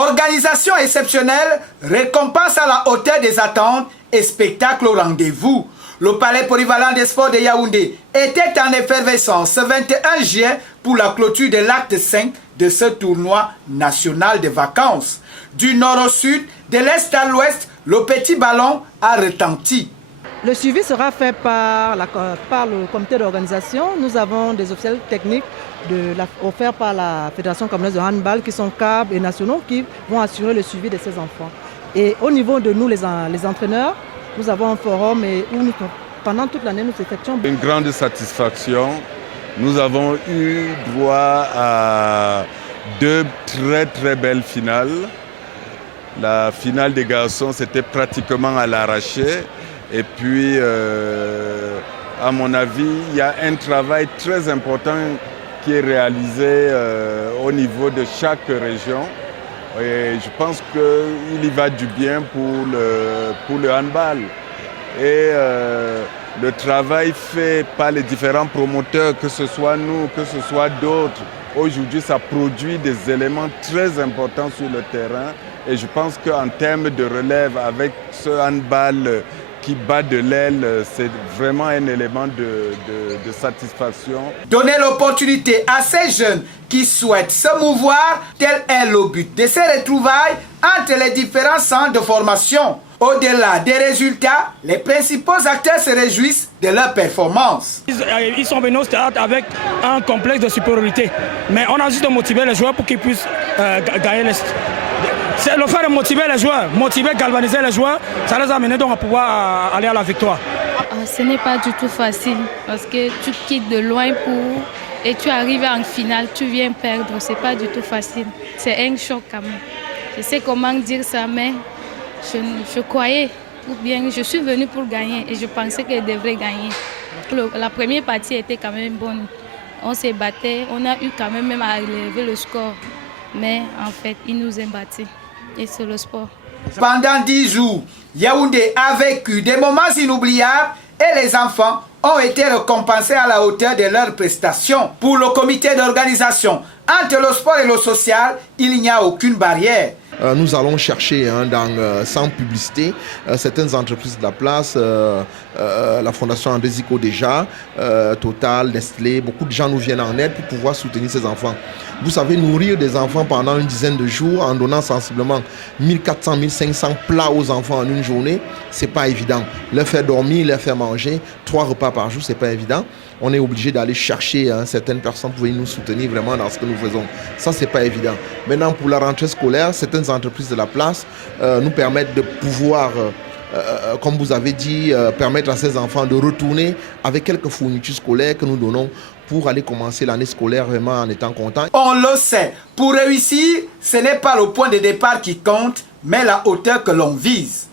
Organisation exceptionnelle, récompense à la hauteur des attentes et spectacle au rendez-vous. Le palais polyvalent des sports de Yaoundé était en effervescence ce 21 juin pour la clôture de l'acte 5 de ce tournoi national de vacances. Du nord au sud, de l'est à l'ouest, le petit ballon a retenti. Le suivi sera fait par le comité d'organisation. Nous avons des officiels techniques offerts par la Fédération camerounaise de handball qui sont cadres et nationaux qui vont assurer le suivi de ces enfants. Et au niveau de nous, les entraîneurs, nous avons un forum où pendant toute l'année, nous effectuons. Une grande satisfaction. Nous avons eu droit à 2 très belles finales. La finale des garçons, c'était pratiquement à l'arraché. Et puis, à mon avis, il y a un travail très important qui est réalisé au niveau de chaque région. Et je pense qu'il y va du bien pour le handball. Et le travail fait par les différents promoteurs, que ce soit nous, que ce soit d'autres, aujourd'hui ça produit des éléments très importants sur le terrain. Et je pense qu'en termes de relève, avec ce handball qui bat de l'aile, c'est vraiment un élément de satisfaction. Donner l'opportunité à ces jeunes qui souhaitent se mouvoir, tel est le but de ces retrouvailles entre les différents centres de formation. Au-delà des résultats, les principaux acteurs se réjouissent de leur performance. Ils sont venus au stade avec un complexe de supériorité. Mais on a juste motivé les joueurs pour qu'ils puissent gagner l'Est. C'est le fait de motiver les joueurs, galvaniser les joueurs, ça les a amenés donc à pouvoir aller à la victoire. Ce n'est pas du tout facile parce que tu quittes de loin et tu arrives en finale, tu viens perdre. C'est pas du tout facile. C'est un choc quand même. Je sais comment dire ça, mais je croyais, ou bien je suis venue pour gagner et je pensais que je devrais gagner. La première partie était quand même bonne. On s'est battu, on a eu quand même à élever le score. Mais en fait, ils nous ont battus. Et c'est le sport. Pendant 10 jours, Yaoundé a vécu des moments inoubliables et les enfants ont été récompensés à la hauteur de leurs prestations. Pour le comité d'organisation, entre le sport et le social, il n'y a aucune barrière. Nous allons chercher sans publicité certaines entreprises de la place, la Fondation Andesico déjà, Total, Nestlé, beaucoup de gens nous viennent en aide pour pouvoir soutenir ces enfants. Vous savez, nourrir des enfants pendant une dizaine de jours en donnant sensiblement 1400-1500 plats aux enfants en une journée, c'est pas évident. Leur faire dormir, leur faire manger, 3 repas par jour, c'est pas évident. On est obligé d'aller chercher certaines personnes pour venir nous soutenir vraiment dans ce que nous faisons. Ça, c'est pas évident. Maintenant, pour la rentrée scolaire, certaines entreprises de la place nous permettent de pouvoir, comme vous avez dit, permettre à ces enfants de retourner avec quelques fournitures scolaires que nous donnons pour aller commencer l'année scolaire vraiment en étant content. On le sait, pour réussir, ce n'est pas le point de départ qui compte, mais la hauteur que l'on vise.